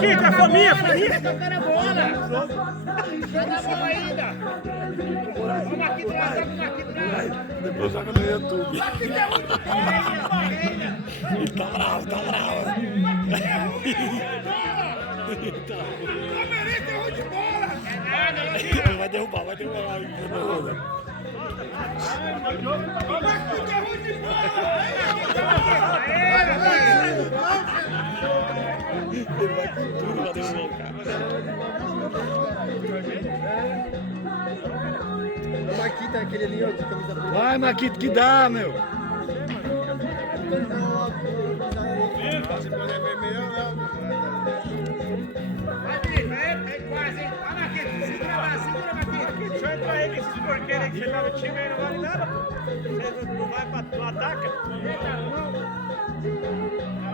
Maquita, a família, família. Tocando a bola. Tá na bola ainda. Vamos Maquita lá, toca o Maquita lá. Depois joga no YouTube. Maquita é muito bola. Tá bravo, tá bravo. Palmeirense é ruim de bola. É nada, Vai derrubar. Maquita é ruim de bola. Ele vai com tudo pra derrubar o cara. O Maquita, aquele ali, ó, de camisa preta. Vai, Maquito, que dá, meu. Vai, Felipe, é quase, hein? Vai, Maquita, segura lá, Maquita. Deixa eu entrar aí com esses porqueiros aí que você tá no time aí, não vale nada, pô. Você não vai pra ataca. Ô,